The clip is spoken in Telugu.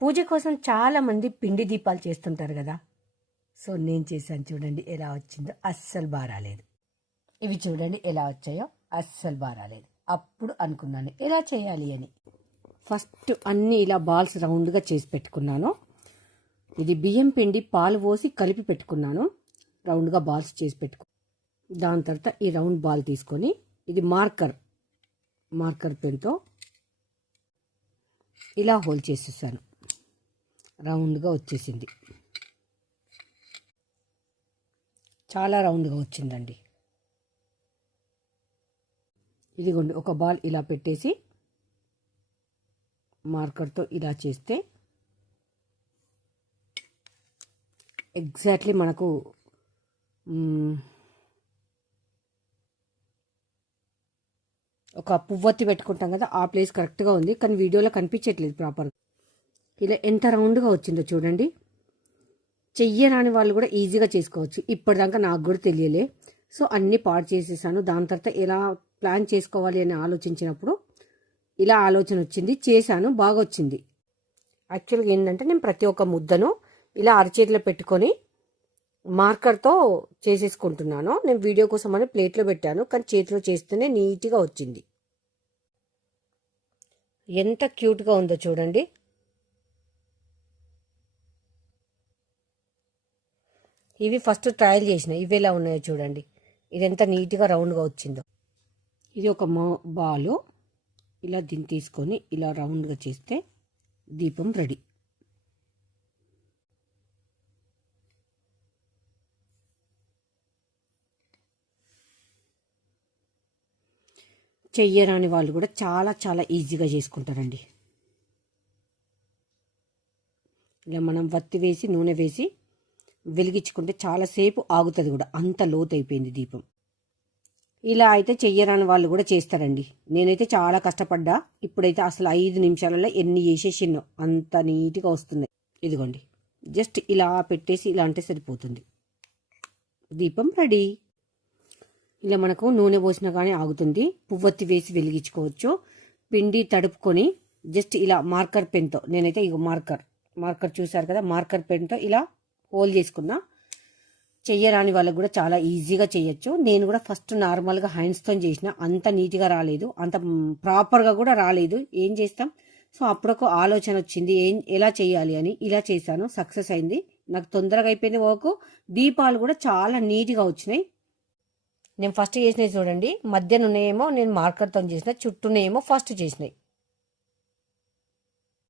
పూజ కోసం చాలామంది పిండి దీపాలు చేస్తుంటారు కదా. సో నేను చేశాను, చూడండి ఎలా వచ్చిందో. అస్సలు బాగా రాలేదు. ఇవి చూడండి ఎలా వచ్చాయో, అస్సలు బాగా రాలేదు. అప్పుడు అనుకున్నాను ఎలా చేయాలి అని. ఫస్ట్ అన్నీ ఇలా బాల్స్ రౌండ్గా చేసి పెట్టుకున్నాను. ఇది బియ్యం పిండి పాలు పోసి కలిపి పెట్టుకున్నాను. రౌండ్గా బాల్స్ చేసి దాని తర్వాత ఈ రౌండ్ బాల్ తీసుకొని ఇది మార్కర్ పెన్తో ఇలా హోల్ చేసేసాను. రౌండ్గా వచ్చేసింది, చాలా రౌండ్గా వచ్చిందండి. ఇదిగోండి, ఒక బాల్ ఇలా పెట్టేసి మార్కర్తో ఇలా చేస్తే ఎగ్జాక్ట్లీ మనకు ఒక పువ్వొత్తి పెట్టుకుంటాం కదా, ఆ ప్లేస్ కరెక్ట్గా ఉంది. కానీ వీడియోలో కనిపించట్లేదు ప్రాపర్గా. ఇలా ఎంత రౌండ్గా వచ్చిందో చూడండి. చెయ్యరాని వాళ్ళు కూడా ఈజీగా చేసుకోవచ్చు. ఇప్పటిదాకా నాకు కూడా తెలియలే. సో అన్నీ పాడు చేసేసాను. దాని తర్వాత ఎలా ప్లాన్ చేసుకోవాలి అని ఆలోచించినప్పుడు ఇలా ఆలోచన వచ్చింది, చేశాను, బాగా వచ్చింది. యాక్చువల్గా ఏంటంటే నేను ప్రతి ఒక్క ముద్దను ఇలా అరచేతిలో పెట్టుకొని మార్కర్తో చేసేసుకుంటున్నాను. నేను వీడియో కోసం అని ప్లేట్లో పెట్టాను, కానీ చేతిలో చేస్తేనే నీట్గా వచ్చింది. ఎంత క్యూట్గా ఉందో చూడండి. ఇవి ఫస్ట్ ట్రయల్ చేసిన, ఇవి ఎలా ఉన్నాయో చూడండి. ఇది ఎంత నీట్గా రౌండ్గా వచ్చిందో. ఇది ఒక బాలు ఇలా దీన్ని తీసుకొని ఇలా రౌండ్గా చేస్తే దీపం రెడీ. చెయ్యరాని వాళ్ళు కూడా చాలా చాలా ఈజీగా చేసుకుంటారండి. ఇలా మనం వత్తి వేసి నూనె వేసి వెలిగించుకుంటే చాలాసేపు ఆగుతుంది కూడా, అంత లోతు అయిపోయింది దీపం. ఇలా అయితే చెయ్యరాని వాళ్ళు కూడా చేస్తారండి. నేనైతే చాలా కష్టపడ్డా. ఇప్పుడైతే అసలు 5 నిమిషాలలో ఎన్ని చేసేసినో అంత నీట్గా వస్తున్నాయి. ఇదిగోండి, జస్ట్ ఇలా పెట్టేసి ఇలా అంటే సరిపోతుంది, దీపం రెడీ. ఇలా మనకు నూనె పోసినా కానీ ఆగుతుంది. పువ్వొత్తి వేసి వెలిగించుకోవచ్చు. పిండి తడుపుకొని జస్ట్ ఇలా మార్కర్ పెన్తో, నేనైతే ఇక మార్కర్ చూసారు కదా, మార్కర్ పెన్తో ఇలా హోల్ చేసుకున్నా. చెయ్యరాని వాళ్ళకు కూడా చాలా ఈజీగా చేయొచ్చు. నేను కూడా ఫస్ట్ నార్మల్గా హ్యాండ్స్తో చేసిన, అంత నీట్గా రాలేదు, అంత ప్రాపర్గా కూడా రాలేదు. ఏం చేస్తాం. సో అప్పుడొక ఆలోచన వచ్చింది ఎలా చేయాలి అని, ఇలా చేశాను, సక్సెస్ అయింది. నాకు తొందరగా అయిపోయింది వర్క్. దీపాలు కూడా చాలా నీట్గా వచ్చినాయి. నేను ఫస్ట్ చేసినవి చూడండి, మధ్యనున్నాయేమో నేను మార్కర్తో చేసిన, చుట్టూనేమో ఫస్ట్ చేసినాయి.